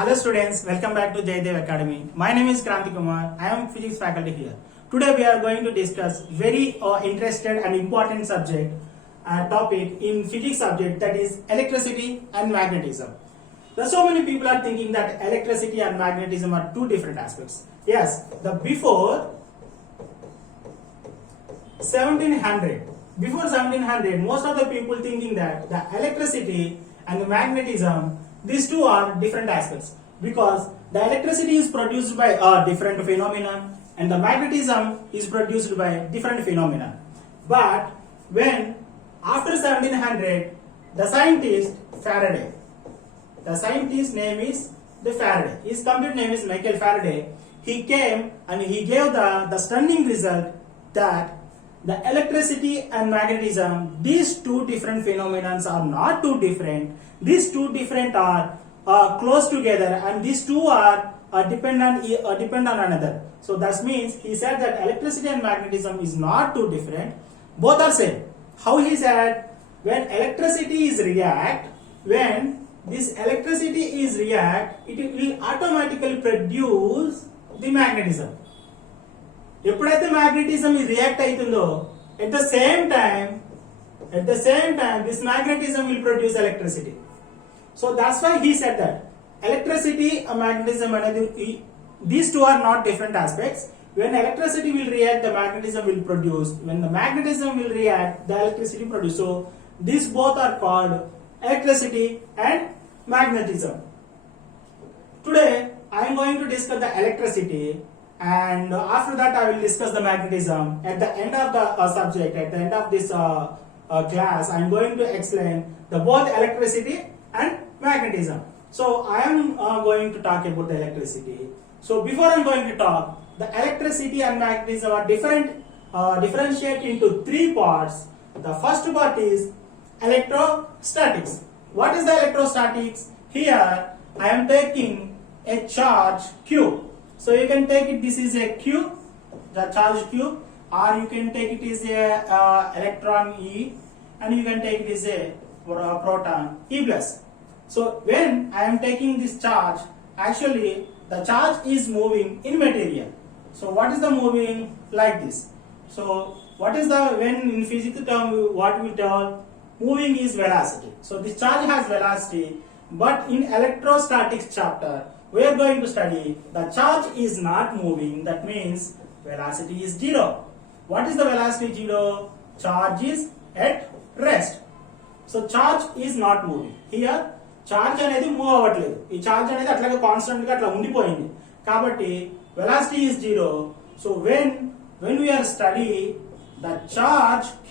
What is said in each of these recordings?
Hello students, welcome back to Jayadev Academy. My name is Kranthi. I am physics faculty here. Today we are going to discuss very interested and important topic in physics subject, that is electricity and magnetism. There are so many people are thinking that electricity and magnetism are two different aspects. Yes, before 1700, most of the people thinking that the electricity and the magnetism, these two are different aspects, because the electricity is produced by a different phenomenon and the magnetism is produced by different phenomena. But when after 1700, the scientist Faraday, the scientist's name is Faraday, his complete name is Michael Faraday, he came and he gave the stunning result that the electricity and magnetism, these two different phenomena are not too different. These two different are close together, and these two are depend on another. So that means he said that electricity and magnetism is not too different. Both are same. How he said? When electricity is react, when this electricity is react, it will automatically produce the magnetism. ఎప్పుడైతే magnetism is react అవుతుందో, at the same time this magnetism will produce electricity. So that's why he said that electricity and magnetism, these two are not different aspects. When electricity will react, the magnetism will produce. When the magnetism will react, the electricity produce. So these both are called electricity and magnetism. Today I am going to discuss the electricity, and after that I will discuss the magnetism. At the end of the subject, at the end of this class, I am going to explain the both electricity and magnetism. So I am going to talk about the electricity. So before I am going to talk, the electricity and magnetism are differentiate into three parts. The first part is electrostatics. What is the electrostatics? Here I am taking a charge Q. So you can take it, this is a Q, the charge Q, or you can take it as a electron E, and you can take it as a proton E plus. So when I am taking this charge, actually the charge is moving in material. So what is the moving? Like this. So what is the, when in physics term what we tell? Moving is velocity. So this charge has velocity, but in electrostatics chapter we are going to study the charge is not moving. That means velocity is zero. What is the velocity zero? Charge is at rest. So charge is not moving. Here charge అనేది మూవ్ అవ్వట్లేదు. ఈ చార్జ్ అనేది అట్లాగే కాన్స్టెంట్ గా అట్లా ఉండిపోయింది. కాబట్టి velocity is zero. So when we are study the charge Q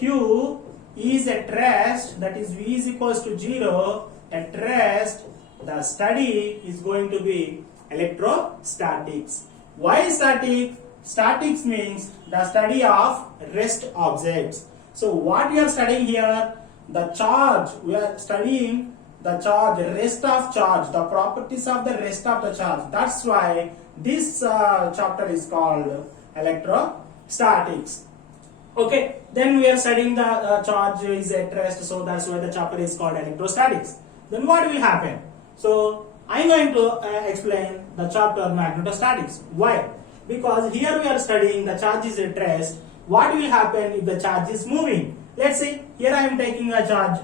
is at rest, that is V is equals to 0 at rest, the study is going to be electrostatics. Why static? Statics means the study of rest objects. So what we are studying here? The charge. We are studying the charge, rest of charge, the properties of the rest of the charge. That's why this chapter is called electrostatics. Okay, then we are studying the charge is at rest, so that's why the chapter is called electrostatics. Then what will happen? So I am going to explain the chapter magnetostatics. Why? Because here we are studying the charge is at rest. What will happen if the charge is moving? Let's see. Here I am taking a charge.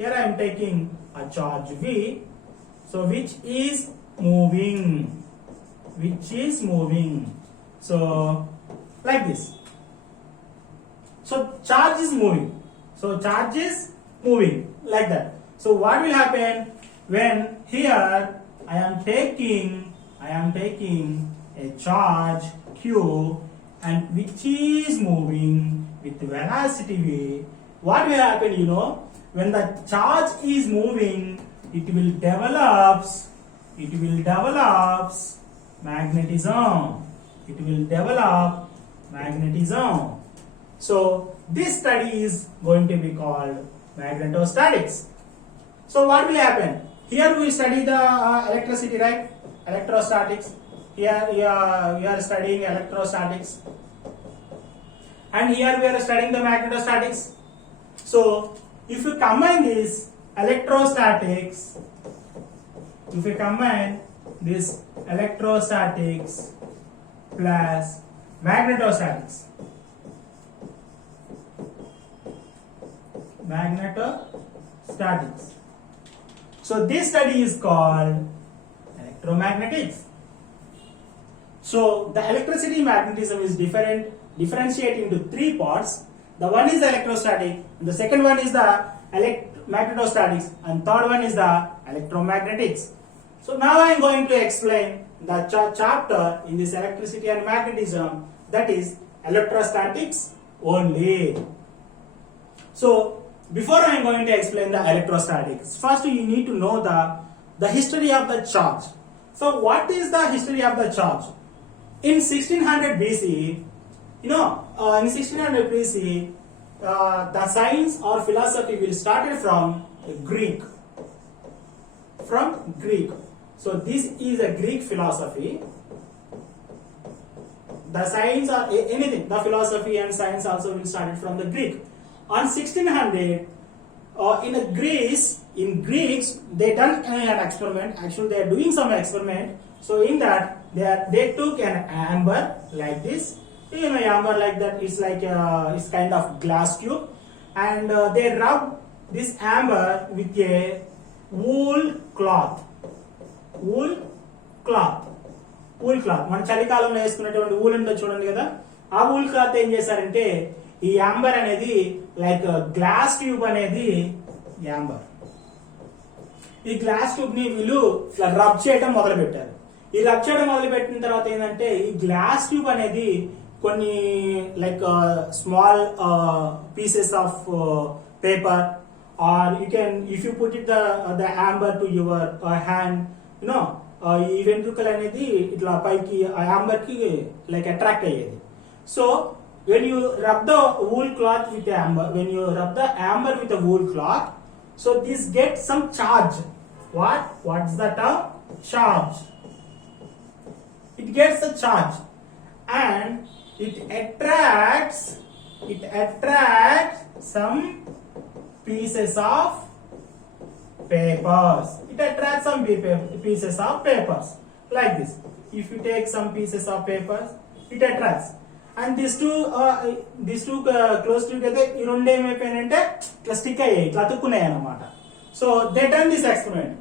Here I am taking a charge V. So which is moving. So like this. So charge is moving. Like that. So what will happen when here I am taking a charge Q, and which is moving with velocity V? What will happen? When the charge is moving, it will develop magnetism. So this study is going to be called magnetostatics. So what will happen? Here we study the electricity, right? Electrostatics. Here we are studying electrostatics, and here we are studying the magnetostatics. So if you combine this electrostatics, if you combine this electrostatics plus magnetostatics. Magnetostatics. So this study is called electromagnetics. So the electricity magnetism is differentiated into three parts. The one is the electrostatic, the second one is the magnetostatics, and third one is the electromagnetics. So now I am going to explain the chapter in this electricity and magnetism, that is electrostatics only. So before I am going to explain the electrostatics, first you need to know the history of the charge. So what is the history of the charge? In 1600 BC, in 1600 BC, the science or philosophy will started from Greek. So this is a Greek philosophy. The science or anything, the philosophy and science also will started from the Greek. On 1600, in Greeks, they done an experiment. Actually, they are doing some experiment. So in that, they took an amber like this. Amber like that is like it's kind of glass tube, and they rub this amber with a wool cloth. మన చలికాలంలో వేసుకునేటువంటి వూల్ ఉంటుంది చూడండి కదా, ఆ wool cloth ఏం చేశారంటే ఈ యాంబర్ అనేది లైక్ గ్లాస్ ట్యూబ్ అనేది యాంబర్. ఈ గ్లాస్ ట్యూబ్ ని వీళ్ళు ఇట్లా రబ్ చేయడం మొదలు పెట్టారు. ఈ రబ్ చేయడం మొదలు పెట్టిన తర్వాత ఏంటంటే ఈ గ్లాస్ ట్యూబ్ అనేది కొన్ని like small pieces of paper, or you can if you put it the amber to your hand, ఈ వెంట్రుకలు అనేది ఇట్లా పైకి ఆ యాంబర్ కి లైక్ అట్రాక్ట్ అయ్యేది. So when you rub the wool cloth with amber, wool cloth, so this gets some charge. What's the term? Charge. It gets a charge and it attracts some pieces of papers. Like this. If you take some pieces of papers, it attracts. And these two close together, ఈ రెండు ఏమైపోయినంటే ఇట్లా స్టిక్ అయ్యాయి, ఇట్లా అతుక్కున్నాయి అన్నమాట. So they done this experiment,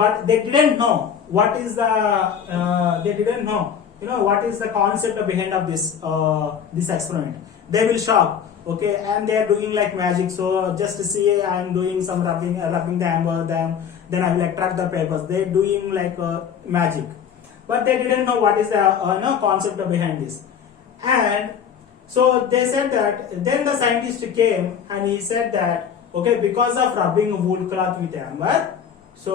but they didn't no what is the concept behind of this experiment. They will shock, okay, and they are doing like magic. So just see, I am doing some rubbing the amber, then I will attract the papers. They are doing like magic, but they didn't know what is the concept behind this. And so they said that, then the scientist came and he said that, okay, because of rubbing wool cloth with amber, so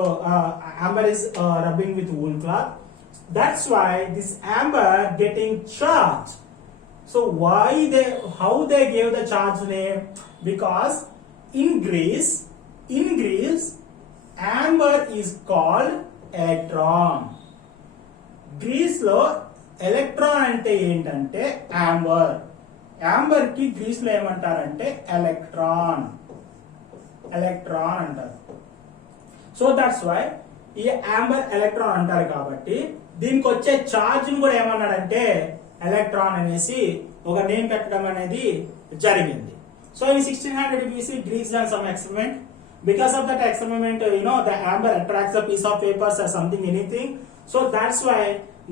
amber is rubbing with wool cloth, that's why this amber getting charged. So how they gave the charge name? Because in Greece amber is called electron. Greece lo electron అంటే ఏంటంటే యాంబర్ కి గ్రీస్ లో ఏమంటారంటే ఎలక్ట్రాన్ అంటారు. So that's why ఈ యాంబర్ ఎలక్ట్రాన్ అంటారు. కాబట్టి దీనికి వచ్చే చార్జ్ ను కూడా ఏమన్నాడంటే ఎలక్ట్రాన్ అనేసి ఒక నేమ్ పెట్టడం అనేది జరిగింది. So in 1600 BC, Greeks done some experiment. Because of that experiment, the amber attracts a piece of papers or something, anything. So that's why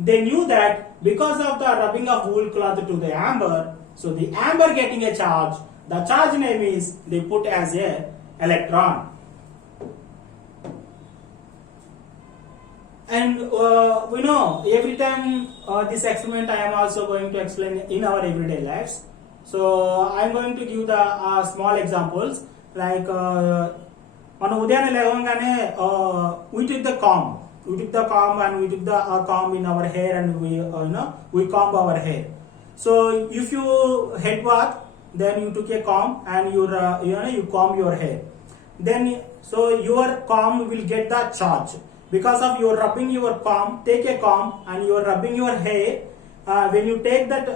they knew that because of the rubbing of wool cloth to the amber, so the amber getting a charge, the charge name is they put as a electron. And we know every time this experiment I am also going to explain in our everyday lives. So I am going to give the small examples like మన ఉదయాన్నే లేవగానే we took the comb and we took the comb in our hair and we comb our hair. So if you head bath, then you took a comb and you comb your hair. Then so your comb will get the charge because of your rubbing your comb. Take a comb and you are rubbing your hair. When you take that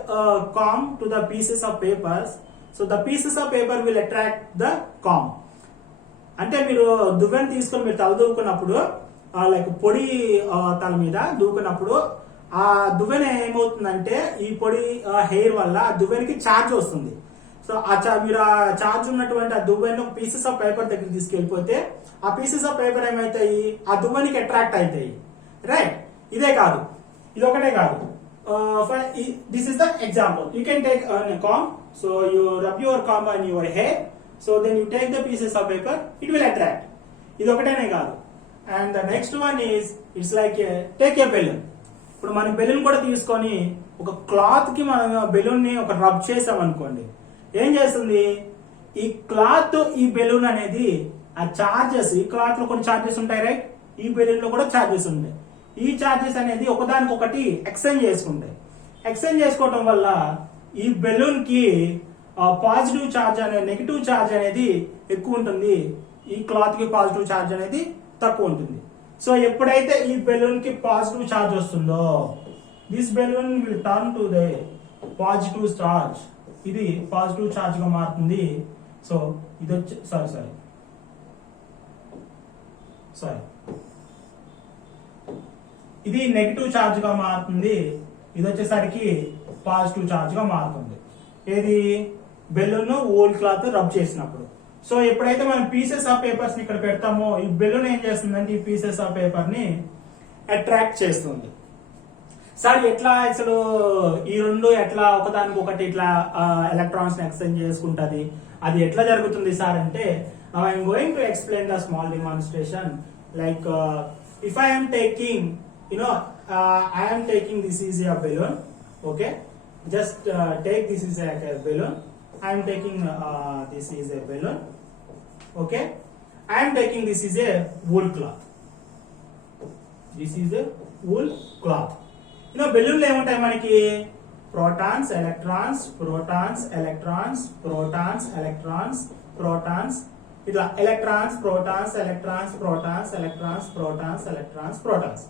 comb to the pieces of papers, so the pieces of paper will attract the comb. అంటే మీరు దువ్వెన తీసుకొని మీరు తలదూకున్నప్పుడు లైక్ పొడి తల మీద దూకినప్పుడు ఆ దువ్వెన ఏమవుతుందంటే ఈ పొడి హెయిర్ వల్ల ఆ దువ్వెనకి ఛార్జ్ వస్తుంది. సో మీరు ఆ ఛార్జ్ ఉన్నటువంటి ఆ దువ్వెన పీసెస్ ఆఫ్ పేపర్ దగ్గర తీసుకెళ్ళిపోతే ఆ పీసెస్ ఆఫ్ పేపర్ ఏమవుతాయి, ఆ దువ్వెనికి అట్రాక్ట్ అవుతాయి. రైట్, ఇదే కాదు, ఇది ఒకటే కాదు. This is the example. You can take a comb, so you rub your comb on your hair, so then you take the pieces of paper, it will attract. ఇది ఒకటేనే కాదు. And the next one is, it's like take a balloon. ఇప్పుడు మనం బెలూన్ కూడా తీసుకొని ఒక క్లాత్ కి మనం బెలూన్ ని ఒక రబ్ చేసాం అనుకోండి, ఏం చేస్తుంది, ఈ క్లాత్ ఈ బెలూన్ అనేది ఆ చార్జెస్, ఈ క్లాత్ లో కొన్ని చార్జెస్ ఉంటాయి రైట్, ఈ బెలూన్ లో కూడా చార్జెస్ ఉంటాయి. ఈ చార్జెస్ అనేది ఒకదానికొకటి ఎక్స్చేంజ్ చేసుకుంటాయి. ఎక్స్చేంజ్ చేసుకోవటం వల్ల ఈ బెలూన్ కి పాజిటివ్ చార్జ్ అనేది, నెగిటివ్ చార్జ్ అనేది ఎక్కువ ఉంటుంది, ఈ క్లాత్ కి పాజిటివ్ చార్జ్ అనేది తక్కువ ఉంటుంది. సో ఎప్పుడైతే ఈ బెలూన్ కి పాజిటివ్ చార్జ్ వస్తుందో, this balloon will turn to the positive charge, ఇది పాజిటివ్ చార్జ్ గా మారుతుంది. సో ఇది వచ్చి సారీ ఇది నెగిటివ్ చార్జ్ గా మారుతుంది, ఇది వచ్చేసరికి పాజిటివ్ చార్జ్ గా మారుతుంది. ఏది, బెలూన్ వూల్ క్లాత్ రబ్ చేసినప్పుడు. సో ఎప్పుడైతే మనం పీసెస్ ఆఫ్ పేపర్స్ ని ఇక్కడ పెడతామో, ఈ బెలూన్ ఏం చేస్తుందంటే ఈ పీసెస్ ఆఫ్ పేపర్ ని అట్రాక్ట్ చేస్తుంది. సార్ ఎట్లా అసలు ఈ రెండు ఎట్లా ఒకదానికి ఒకటి ఇట్లా ఎలక్ట్రాన్స్ ని ఎక్స్చేంజ్ చేసుకుంటది, అది ఎట్లా జరుగుతుంది సార్ అంటే, I'm going to explain the small demonstration. Like if I am taking, I am taking this is a balloon, okay, just take this is a balloon, I am taking this is a balloon, okay, I am taking this is a wool cloth, this is a wool cloth. balloon లో ఏముంటాయి మనకి, protons, electrons, protons, electrons, protons, electrons, protons, ఇట్లా electrons, protons, electrons, protons, electrons, protons, electrons, protons.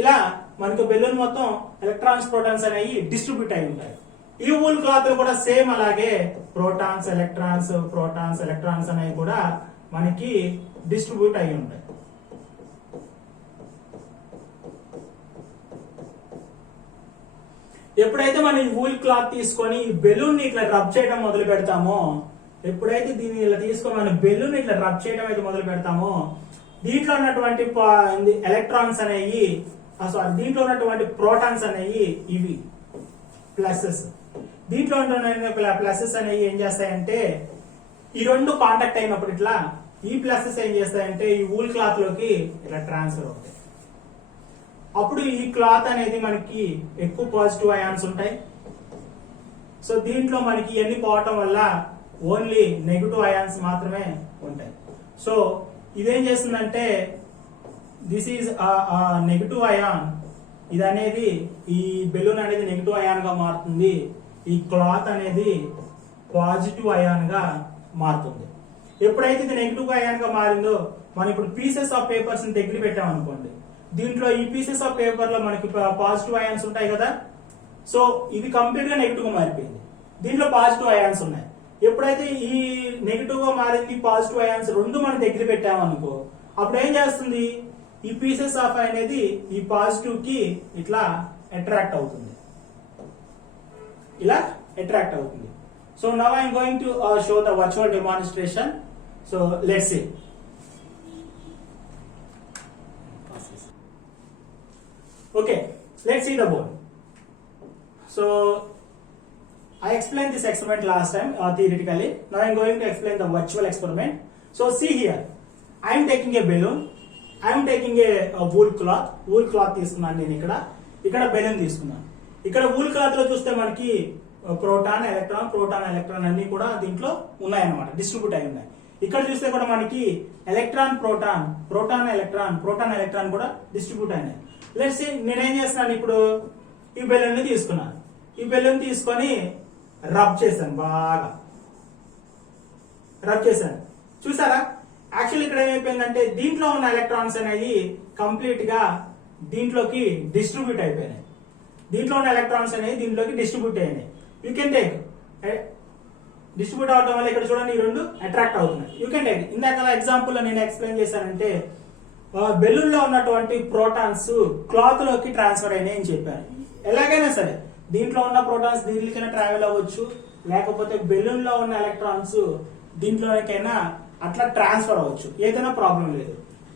ఇలా మనకు బెలూన్ మొత్తం electrons, protons అనేవి డిస్ట్రిబ్యూట్ అయి ఉంటాయి. ఈ వూల్ క్లాత్ లో కూడా సేమ్ అలాగే ప్రోటాన్స్, ఎలక్ట్రాన్స్, ప్రోటాన్స్, ఎలక్ట్రాన్స్ అనేవి కూడా మనకి డిస్ట్రిబ్యూట్ అయి ఉంటాయి. ఎప్పుడైతే మనం ఈ వూల్ క్లాత్ తీసుకొని ఈ బెలూన్ ని ఇట్లా రబ్ చేయడం మొదలు పెడతామో, ఎప్పుడైతే దీన్ని ఇలా తీసుకొని మనం బెలూన్ ఇట్లా రబ్ చేయడం అయితే మొదలు పెడతామో, దీంట్లో ఉన్నటువంటి ఎలక్ట్రాన్స్ అనేవి, దీంట్లో ఉన్నటువంటి ప్రోటాన్స్ అనేవి ఇవి ప్లసెస్. దీంట్లో ఉన్న ప్లసెస్ అనేవి ఏం చేస్తాయంటే, ఈ రెండు కాంటాక్ట్ అయినప్పుడు ఇట్లా ఈ ప్లసెస్ ఏం చేస్తాయంటే ఈ వూల్ క్లాత్ లోకి ఇట్లా ట్రాన్స్ఫర్ అవుతాయి. అప్పుడు ఈ క్లాత్ అనేది మనకి ఎక్కువ పాజిటివ్ అయాన్స్ ఉంటాయి. సో దీంట్లో మనకి ఇవన్నీ పోవటం వల్ల ఓన్లీ నెగిటివ్ అయాన్స్ మాత్రమే ఉంటాయి. సో ఇదేం చేస్తుందంటే, దిస్ ఈజ్ నెగిటివ్ అయాన్, ఇది అనేది ఈ బెలూన్ అనేది నెగిటివ్ అయాన్ గా మారుతుంది, ఈ క్లాత్ అనేది పాజిటివ్ అయాన్ గా మారుతుంది. ఎప్పుడైతే ఇది నెగిటివ్ అయాన్ గా మారిందో, మనం ఇప్పుడు పీసెస్ ఆఫ్ పేపర్స్ ని దగ్గర పెట్టాం అనుకోండి, దీంట్లో ఈ పీసెస్ ఆఫ్ పేపర్ లో మనకి పాజిటివ్ అయాన్స్ ఉంటాయి కదా. సో ఇది కంప్లీట్ గా నెగిటివ్ గా మారిపోయింది, దీంట్లో పాజిటివ్ అయాన్స్ ఉన్నాయి. ఎప్పుడైతే ఈ నెగిటివ్ గా మారింది పాజిటివ్ అయాన్స్ రెండు మనం దగ్గర పెట్టామనుకో, అప్పుడు ఏం చేస్తుంది, ఈ పీసెస్ ఆఫ్ అనేది ఈ పాజిటివ్ కి ఇట్లా అట్రాక్ట్ అవుతుంది, ఇలా అట్రాక్ట్ అవుతుంది. So now I'm going to show the virtual demonstration. So let's see. Okay, let's see the board. So I explained this experiment last time theoretically. Now I am going to explain the virtual experiment. So see here, I am taking a balloon, I am taking a wool cloth తీసుకున్నాను నేను. ఇక్కడ బెలూన్ తీసుకున్నాను. ఇక్కడ wool cloth లో చూస్తే మనకి proton, electron అన్ని కూడా దీంట్లో ఉన్నాయన్నమాట, డిస్ట్రిబ్యూట్ అయి ఉన్నాయి. ఇక్కడ చూస్తే కూడా మనకి ఎలక్ట్రాన్, ప్రోటాన్, ఎలక్ట్రాన్ కూడా డిస్ట్రిబ్యూట్ అయినాయి. లెట్స్ సీ, నేనేం చేస్తున్నాను, ఇప్పుడు ఈ బెలూన్ ని తీసుకున్నాను. ఈ బెలూన్ తీసుకొని రబ్ చేశాను, బాగా రబ్ చేశాను. చూసారా, యాక్చువల్ ఇక్కడ ఏమైపోయిందంటే దీంట్లో ఉన్న ఎలక్ట్రాన్స్ అనేవి కంప్లీట్ గా దీంట్లోకి డిస్ట్రిబ్యూట్ అయిపోయినాయి. దీంట్లో ఉన్న ఎలక్ట్రాన్స్ అనేవి దీంట్లోకి డిస్ట్రిబ్యూట్ అయినాయి. యూ కెన్ టేక్, డిస్ట్రిబ్యూట్ అవడం వల్ల ఇక్కడ చూడండి ఈ రెండు అట్రాక్ట్ అవుతున్నాయి. You can take. ఇందాక ఎగ్జాంపుల్ లో నేను ఎక్స్ప్లెయిన్ చేశానంటే బెలూన్ లో ఉన్నటువంటి ప్రోటాన్స్ క్లాత్ లోకి ట్రాన్స్ఫర్ అయినాయి అని చెప్పారు. ఎలాగైనా సరే దీంట్లో ఉన్న ప్రోటాన్స్ దీంట్లోకైనా ట్రావెల్ అవ్వచ్చు, లేకపోతే బెలూన్ లో ఉన్న ఎలక్ట్రాన్స్ దీంట్లోకైనా అట్లా ట్రాన్స్ఫర్ అవ్వచ్చు, ఏదైనా ప్రాబ్లం లేదు.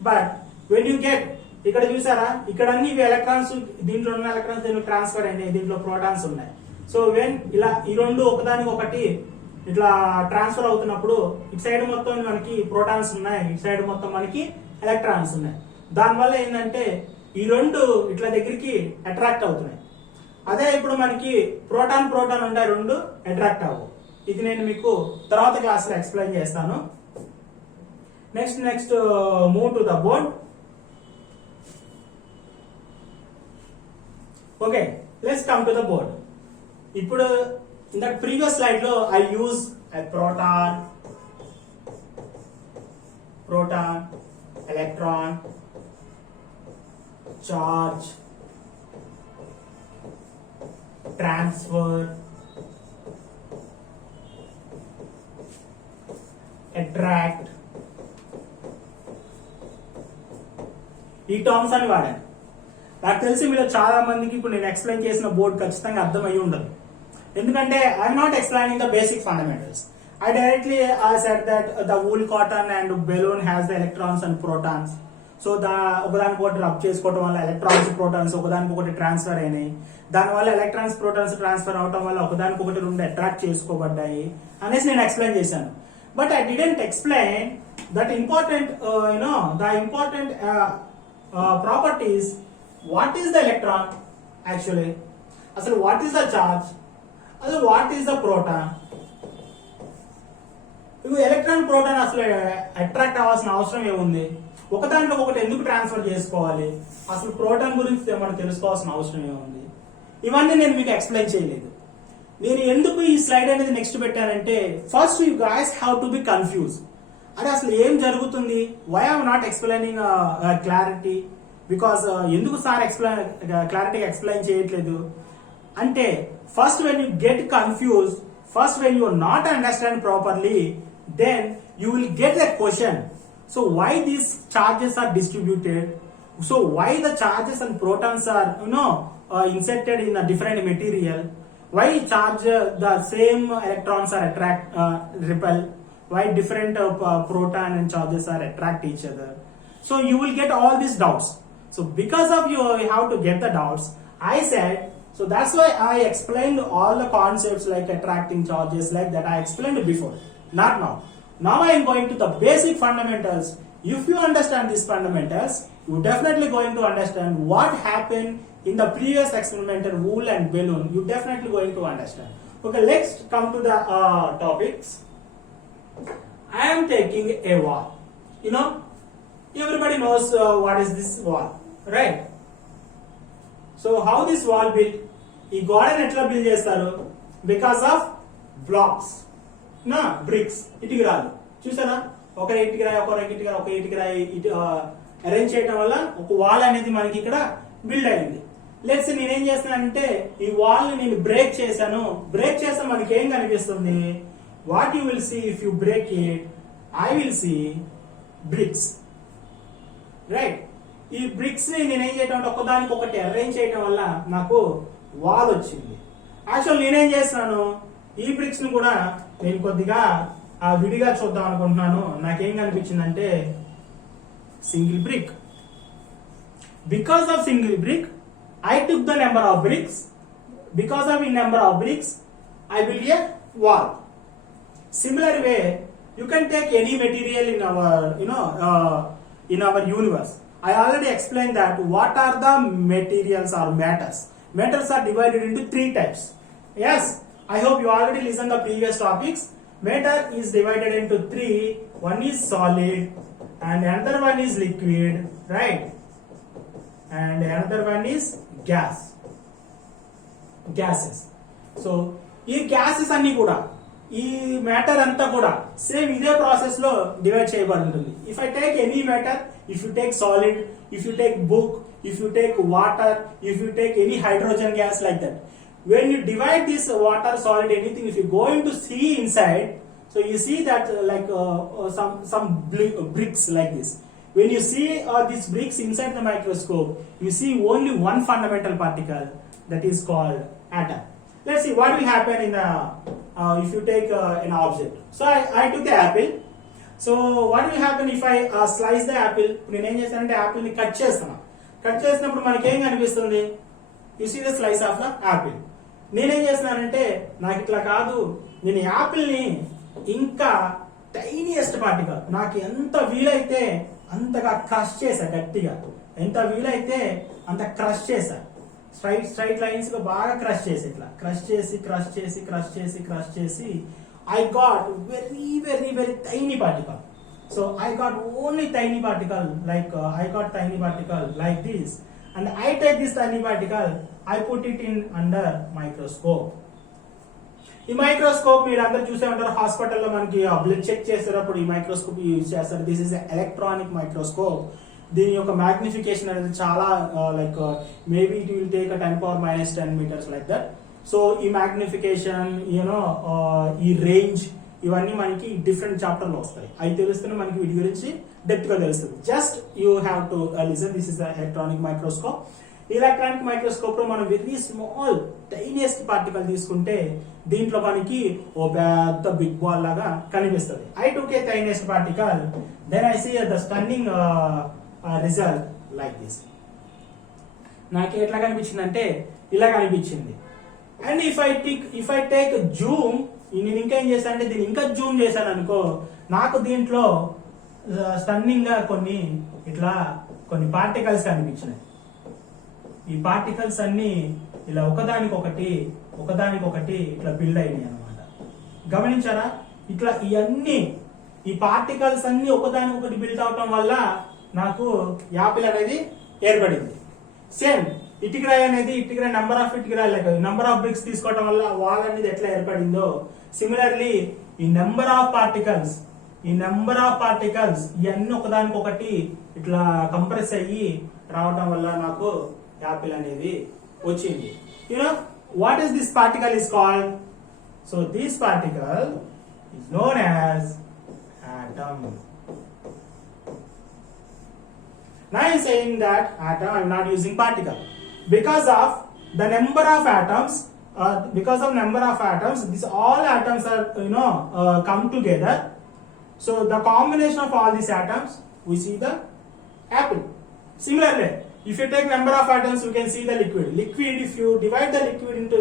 బట్ వెన్ యూ గెట్ ఇక్కడ చూసారా, ఇక్కడ అన్ని ఎలక్ట్రాన్స్ దీంట్లో ఉన్న ఎలక్ట్రాన్స్ దీంట్లో ట్రాన్స్ఫర్ అయినాయి, దీంట్లో ప్రోటాన్స్ ఉన్నాయి. సో వెన్ ఇలా ఈ రెండు ఒకదానికి ఒకటి ఇట్లా ట్రాన్స్ఫర్ అవుతున్నప్పుడు ఇటు సైడ్ మొత్తం మనకి ప్రోటాన్స్ ఉన్నాయి, ఇటు సైడ్ మొత్తం మనకి ఎలక్ట్రాన్స్ ఉన్నాయి. దానివల్ల ఏంటంటే ఈ రెండు ఇట్లా దగ్గరికి అట్రాక్ట్ అవుతున్నాయి. అదే ఇప్పుడు మనకి ప్రోటాన్ ప్రోటాన్ ఉంటాయి, రెండు అట్రాక్ట్ అవ్వవు. ఇది నేను మీకు తర్వాత క్లాస్ లో ఎక్స్ప్లెయిన్ చేస్తాను. Next move to the board. Okay, let's come to the board. ఇప్పుడు in that previous slide lo I use a proton, electron, charge, transfer, attract ఈ టర్మ్స్ అని వాడాను. నాకు తెలిసి మీలో చాలా మందికి ఇప్పుడు నేను ఎక్స్ప్లెయిన్ చేసిన బోర్డ్ ఖచ్చితంగా అర్థం అయ్యి ఉండదు. ఎందుకంటే I'm not explaining the basic fundamentals. I directly said that the wool cotton and balloon has the electrons and protons. So ఒకదానికొకటి రబ్ చేసుకోవడం వల్ల ఎలక్ట్రాన్స్ ప్రోటాన్స్ ఒకదానికొకటి ట్రాన్స్ఫర్ అయినాయి. దానివల్ల ఎలక్ట్రాన్స్ ప్రోటాన్స్ ట్రాన్స్ఫర్ అవడం వల్ల ఒకదానికొకటి రెండు అట్రాక్ట్ చేసుకోబడ్డాయి అనేసి నేను ఎక్స్ప్లెయిన్ చేశాను. But I didn't explain that important the important properties. What is the electron actually, అసలు వాట్ ఈస్ ద చార్జ్, అసలు వాట్ ఈస్ ద ప్రోటాన్. ఇప్పుడు ఎలక్ట్రాన్ ప్రోటాన్ అసలు అట్రాక్ట్ అవ్వాల్సిన అవసరం ఏముంది, ఒకదాంట్లో ఒకటి ఎందుకు ట్రాన్స్ఫర్ చేసుకోవాలి, అసలు ప్రోటాన్ గురించి మనం తెలుసుకోవాల్సిన అవసరం ఏముంది, ఇవన్నీ నేను మీకు ఎక్స్ప్లెయిన్ చేయలేదు. నేను ఎందుకు ఈ స్లైడ్ అనేది నెక్స్ట్ పెట్టానంటే first you guys have to be confuse. అంటే అసలు ఏం జరుగుతుంది, why I'm not explaining clarity, because ఎందుకు సార్ క్లారిటీగా ఎక్స్ప్లెయిన్ చేయట్లేదు అంటే, first when you get confused, first when you not understand properly, then you will get a question. So why these charges are distributed, so why the charges and protons are inserted in a different material, why charge the same electrons are repel, why different proton and charges are attract each other. So you will get all these doubts. So because of you have to get the doubts, I said, so that's why I explained all the concepts like attracting charges like that I explained before, not now. Now I am going to the basic fundamentals. If you understand these fundamentals, you definitely going to understand what happened in the previous experimental wool and balloon. You definitely going to understand. Okay, let's come to the topics. I am taking a wall. Everybody knows what is this wall, right? So how this wall build, ఈ గోడని ఎట్లా బిల్డ్ చేస్తారు, because of blacks నా బ్రిక్స్, ఇటుకరాలు. చూసారా, ఒక ఇటుకరాయి అరేంజ్ చేయడం వల్ల ఒక వాల్ అనేది మనకి ఇక్కడ బిల్డ్ అయింది. లెట్స్ నేనేం చేస్తానంటే ఈ వాల్ ని నేను బ్రేక్ చేశాను. బ్రేక్ చేస్తే మనకి ఏం కనిపిస్తుంది, what you will see if you break it, I will see bricks, right. ఈ బ్రిక్స్ ని నేనేం చేయటం అంటే ఒకదానికి ఒకటి అరేంజ్ చేయడం వల్ల నాకు వాల్ వచ్చింది. యాక్చువల్ నేనేం చేస్తున్నాను, ఈ బ్రిక్స్ ని కూడా నేను కొద్దిగా విడిగా చూద్దాం అనుకుంటున్నాను. నాకేం కనిపించిందంటే single brick. Because of single brick I took the number of bricks. Because of the number of bricks, I built a wall. Similar way, you can take any material in our universe. I already explained that what are the materials or matters. Matters are divided into three types. Yes, I hope you already listened to the previous topics. Matter is divided into three. One is solid, and another one is liquid, right? And another one is gases. So ఈ గ్యాసెస్ అన్ని కూడా ఈ మ్యాటర్ అంతా కూడా సేమ్ ఇదే ప్రాసెస్ లో డివైడ్ చేయబడి ఉంటుంది. If I take any matter, if you take solid, if you take book, if you take water, if you take any hydrogen gas like that, when you divide this water, solid, anything, if you go into see inside, so you see that like some bricks like this. when you see these bricks inside the microscope, you see only one fundamental particle, that is called atom. Let's see what will happen in the if you take an object. So I took the apple. So what will happen if I slice the apple? నేను ఏం చేస్తానంటే యాపిల్ ని కట్ చేస్తాను. కట్ చేసినప్పుడు మనకి ఏం కనిపిస్తుంది? You see the slice of the apple. నేనేం చేస్తున్నానంటే నాకు ఇట్లా కాదు, నేను యాపిల్ ని ఇంకా టైనియస్ట్ పార్టికల్ నాకు ఎంత వీలైతే అంతగా క్రష్ చేశా, గట్టిగా ఎంత వీలైతే అంత క్రష్ చేశా. స్ట్రైట్ లైన్స్ గా బాగా క్రష్ చేసి ఇట్లా క్రష్ చేసి I got very tiny particle. So I got only tiny particle like like this, and I take this tiny particle, I put it in under microscope. ఈ మైక్రోస్కోప్ మీరు అందరూ చూసే ఉంటారు, హాస్పిటల్లో మనకి బ్లడ్ చెక్ చేసేటప్పుడు ఈ మైక్రోస్కోప్ యూజ్ చేస్తారు. This is electronic microscope. దీని యొక్క మ్యాగ్నిఫికేషన్ అనేది చాలా like maybe it will take 10⁻⁻10 meters like that. So ఈ మ్యాగ్నిఫికేషన్ ఈ రేంజ్ ఇవన్నీ మనకి డిఫరెంట్ చాప్టర్ లో వస్తాయి. అవి తెలుస్తూనే మనకి వీటి గురించి డెప్త్ గా తెలుస్తుంది. Just you have to listen. This is electronic microscope. ఈ ఎలక్ట్రానిక్ మైక్రోస్కోప్ లో మనం వెరీ స్మాల్ టైనియస్ట్ పార్టికల్ తీసుకుంటే దీంట్లో మనకి ఓ పెద్ద బిగ్ బాల్ లాగా కనిపిస్తుంది. I took a tiniest particle, then I see the stunning result like this. నాకు ఎట్లా కనిపించింది అంటే ఇలా కనిపించింది. And if I take zoom, నేను ఇంకా ఏం చేశాను అంటే దీన్ని ఇంకా జూమ్ చేశాను అనుకో, నాకు దీంట్లో స్టన్నింగ్ గా కొన్ని పార్టికల్స్ కనిపించినాయి. ఈ పార్టికల్స్ అన్ని ఇలా ఒకదానికొకటి ఇట్లా బిల్డ్ అయినాయి అనమాట. గమనించారా? ఇట్లా ఈ పార్టికల్స్ అన్ని ఒకదానికొకటి బిల్డ్ అవటం వల్ల నాకు యాపిల్ అనేది ఏర్పడింది. సేమ్ ఇటుకరాయి అనేది నెంబర్ ఆఫ్ ఇటుకరాయి నెంబర్ ఆఫ్ బ్రిక్స్ తీసుకోవడం వల్ల వాల్ అనేది ఎట్లా ఏర్పడిందో, సిమిలర్లీ ఈ నెంబర్ ఆఫ్ పార్టికల్స్ ఇవన్నీ ఒకదానికొకటి ఇట్లా కంప్రెస్ అయ్యి రావడం వల్ల నాకు యాపిల్ అనేది వచ్చింది. You know what is this particle is called? So this particle is known as atom. Now I am saying that atom, I am not using particle because of the number of atoms. These all atoms are come together. So the combination of all these atoms, we see the apple. Similarly, if you take number of atoms, you can see the liquid. If you divide the liquid into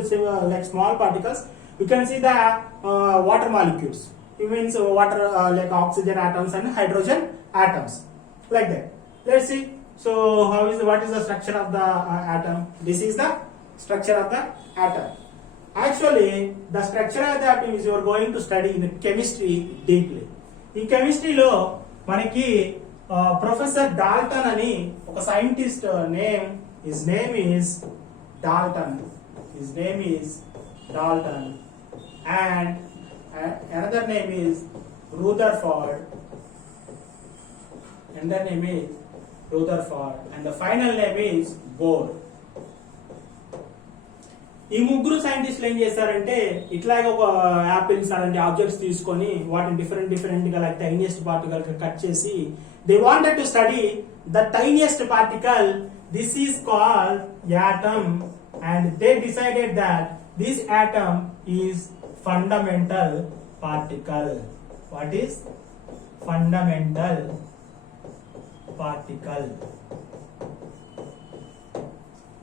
like small particles, you can see the water molecules. It means water like oxygen atoms and hydrogen atoms, like that. Let's see. So what is the structure of the atom? This is the structure of the atom. Actually, the structure of the atom is you are going to study in chemistry deeply. In chemistry lo manaki Professor Dalton ani oka scientist name, his name is Dalton. And another name is Rutherford. And the final name is Bohr. ఈ ముగ్గురు సైంటిస్టులు ఏం చేస్తారంటే ఇట్లాగే ఒక యాపిల్స్ అలాంటి ఆబ్జెక్ట్స్ తీసుకొని వాటిని డిఫరెంట్ గా లైక్ టైనియస్ట్ పార్టికల్ కట్ చేసి they wanted to study the tiniest particle. This is called atom, and they decided that this atom is fundamental particle. What is fundamental particle?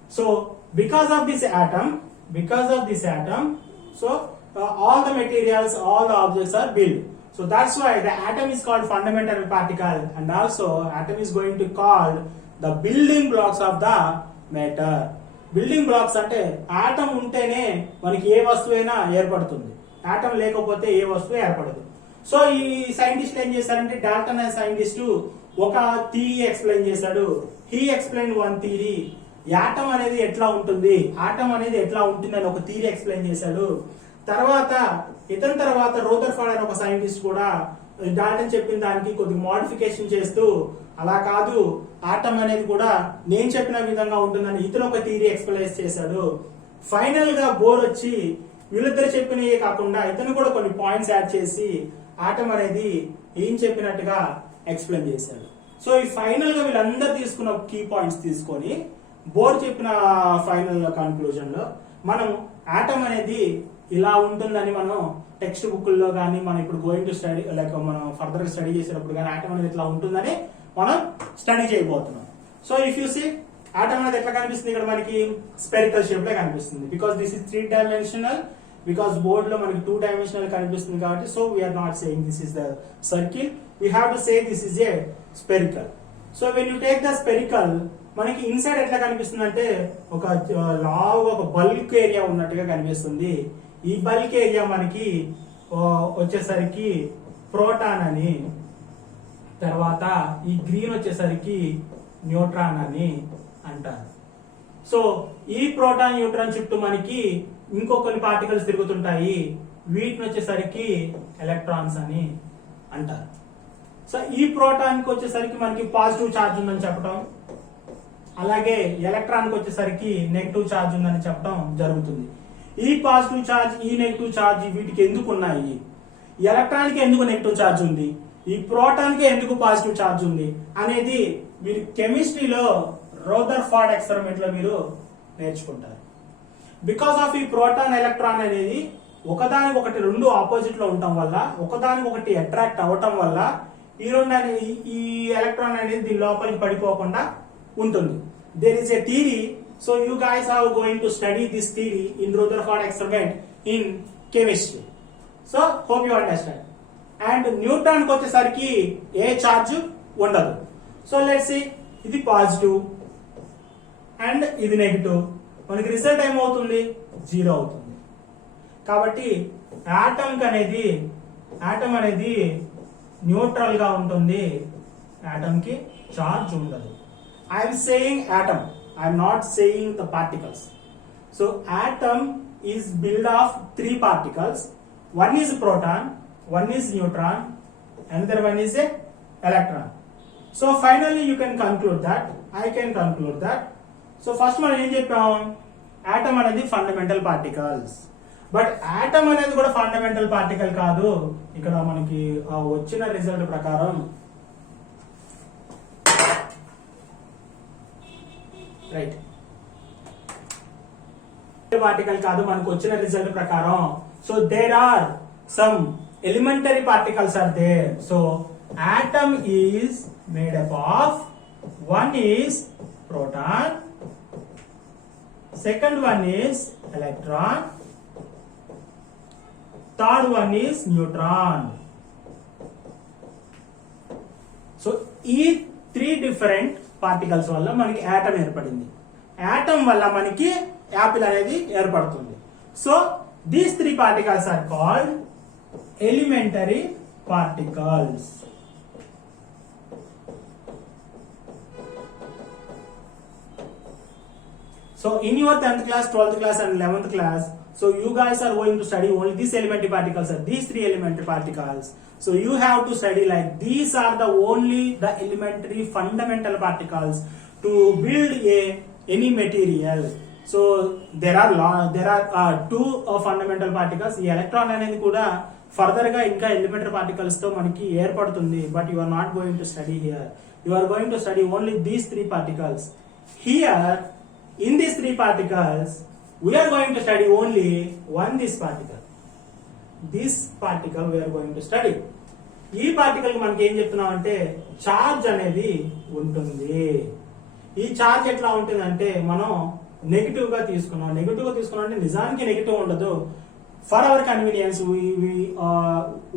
So because of this atom, so all the materials, all the objects are built. So that's why the atom is called fundamental particle, and also atom is going to call the building blocks of the matter. Building blocks అంటే ఆటం ఉంటేనే మనకి ఏ వస్తువైనా ఏర్పడుతుంది, ఆటం లేకపోతే ఏ వస్తువు ఏర్పడదు. సో ఈ సైంటిస్ట్ ఏం చేశారంటే డాల్టన్ అనే సైంటిస్ట్ ఒక థియరీ ఎక్స్ప్లెయిన్ చేశాడు. He explain one theory. Atom అనేది ఎట్లా ఉంటుంది అని ఒక థియరీ ఎక్స్ప్లెయిన్ చేశాడు. తర్వాత రూదర్ఫోర్డ్ అనే ఒక సైంటిస్ట్ కూడా డాల్టన్ చెప్పిన దానికి కొద్ది మోడిఫికేషన్ చేస్తూ అలా కాదు, ఆటం అనేది కూడా నేను చెప్పిన విధంగా ఉంటుందని ఇతను ఒక థియరీ ఎక్స్ప్లెయిన్ చేశాడు. ఫైనల్ గా బోర్ వచ్చి వీళ్ళిద్దరు చెప్పినవే కాకుండా ఇతను కూడా కొన్ని పాయింట్స్ యాడ్ చేసి ఆటం అనేది ఏం చెప్పినట్టుగా ఎక్స్ప్లెయిన్ చేశాడు. సో ఈ ఫైనల్ గా వీళ్ళందరూ తీసుకున్న కీ పాయింట్స్ తీసుకొని బోర్డు చెప్పిన ఫైనల్ కన్క్లూజన్ లో మనం ఆటమ్ అనేది ఇలా ఉంటుందని మనం టెక్స్ట్ బుక్ల్లో కానీ మనం ఇప్పుడు గోయింగ్ టు స్టడీ లైక్ మనం ఫర్దర్ స్టడీ చేసేటప్పుడు కానీ ఆటమ్ అనేది ఇట్లా ఉంటుందని మనం స్టడీ చేయబోతున్నాం. So if you see atom అనేది ఎట్లా కనిపిస్తుంది, ఇక్కడ మనకి స్పెరికల్ షేప్ లో కనిపిస్తుంది. Because this is 3 dimensional, because board లో మనకి 2 dimensional కనిపిస్తుంది కాబట్టి so we're not saying this is the circle, we have to say this is a spherical. So when you take the spherical మనకి ఇన్సైడ్ ఎట్లా కనిపిస్తుంది అంటే ఒక లావుగా ఒక బల్క్ ఏరియా ఉన్నట్టుగా కనిపిస్తుంది. ఈ బల్క్ ఏరియా మనకి వచ్చేసరికి ప్రోటాన్ అని, తర్వాత ఈ గ్రీన్ వచ్చేసరికి న్యూట్రాన్ అని అంటారు. సో ఈ ప్రోటాన్ న్యూట్రాన్ చుట్టూ మనకి ఇంకొన్ని పార్టికల్స్ తిరుగుతుంటాయి, వీటిని వచ్చేసరికి ఎలక్ట్రాన్స్ అని అంటారు. సో ఈ ప్రోటాన్ కి వచ్చేసరికి మనకి పాజిటివ్ ఛార్జ్ ఉందని చెప్పడం, అలాగే ఎలక్ట్రాన్ కి వచ్చేసరికి నెగిటివ్ ఛార్జ్ ఉందని చెప్పడం జరుగుతుంది. ఈ పాజిటివ్ ఛార్జ్ ఈ నెగిటివ్ ఛార్జ్ వీటికి ఎందుకు ఉన్నాయి, ఎలక్ట్రాన్ కి ఎందుకు నెగిటివ్ ఛార్జ్ ఉంది, ఈ ప్రోటాన్ కి ఎందుకు పాజిటివ్ ఛార్జ్ ఉంది అనేది మీరు కెమిస్ట్రీలో రోదర్ఫర్డ్ ఎక్స్పెరిమెంట్ లో మీరు నేర్చుకుంటారు. బికాస్ ఆఫ్ ఈ ప్రోటాన్ ఎలక్ట్రాన్ అనేది ఒకదానికొకటి రెండు ఆపోజిట్ లో ఉండటం వల్ల, ఒకదానికొకటి అట్రాక్ట్ అవ్వటం వల్ల ఈ ఎలక్ట్రాన్ అనేది దీని లోపలికి పడిపోకుండా ఉంటుంది. There is a theory, so you guys are going to study this theory in Rutherford experiment in chemistry. So hope you understand. And neutron కి వచ్చేసరికి ఏ ఛార్జ్ ఉండదు. సో లెట్స్ సీ, ఇది పాజిటివ్ అండ్ ఇది నెగిటివ్, మనకి result ఏమవుతుంది, 0 అవుతుంది. కాబట్టి ఆటమ్ అనేది న్యూట్రల్ గా ఉంటుంది, ఆటమ్ కి చార్జ్ ఉండదు. I'm saying atom, I'm not saying the particles. So atom is build of 3 particles. One is proton, one is neutron, another one is a electron. So finally you can conclude that, I can conclude that. So first మనం ఏం చెప్పాం, ఆటమ్ అనేది fundamental particles. But atom అనేది కూడా fundamental particle కాదు. ఇక్కడ మనకి వచ్చిన రిజల్ట్ ప్రకారం రైట్, పార్టికల్ కాదు, మనకు వచ్చిన రిజల్ట్ ప్రకారం. So there are some elementary particles are there. So atom is made up of, one is proton, second one is electron, third one is neutron. So ఈ 3 different particles వల్ల మనకి ఆటమ్ ఏర్పడింది. ఆటమ్ వల్ల మనకి యాపిల్ అనేది ఏర్పడుతుంది. So these 3 particles are called elementary particles. So in your 10th class, 12th class and 11th class, so you guys are going to study only these elementary particles, these 3 elementary particles. So you have to study like these are the only the elementary fundamental particles to build any material. So there are 2 fundamental particles. ఈ ఎలక్ట్రాన్ అనేది కూడా ఫర్దర్ గా ఇంకా elementary particles తో మనకి ఏర్పడుతుంది. But you are not going to study here. You are going to study only these 3 particles. Here in these 3 particles we are going to study only this particle. This particle we are going to study. ఈ పార్టికల్ కి మనకి ఏం చెప్తున్నాం అంటే చార్జ్ అనేది ఉంటుంది. ఈ చార్జ్ ఎట్లా ఉంటుందంటే మనం నెగిటివ్ గా తీసుకున్నాం అంటే నిజానికి నెగిటివ్ ఉండదు. For hour convenience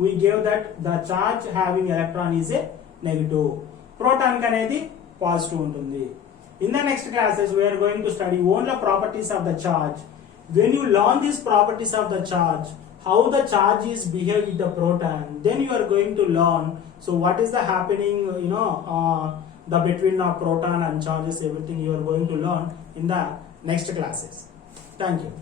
we gave that the charge having electron is a negative. Proton కి అనేది పాజిటివ్ ఉంటుంది. In the next classes we are going to study only properties of the charge. When you learn these properties of the charge, how the charge is behave with the proton, then you are going to learn so what is the happening, the between the proton and charges, everything you are going to learn in the next classes. Thank you.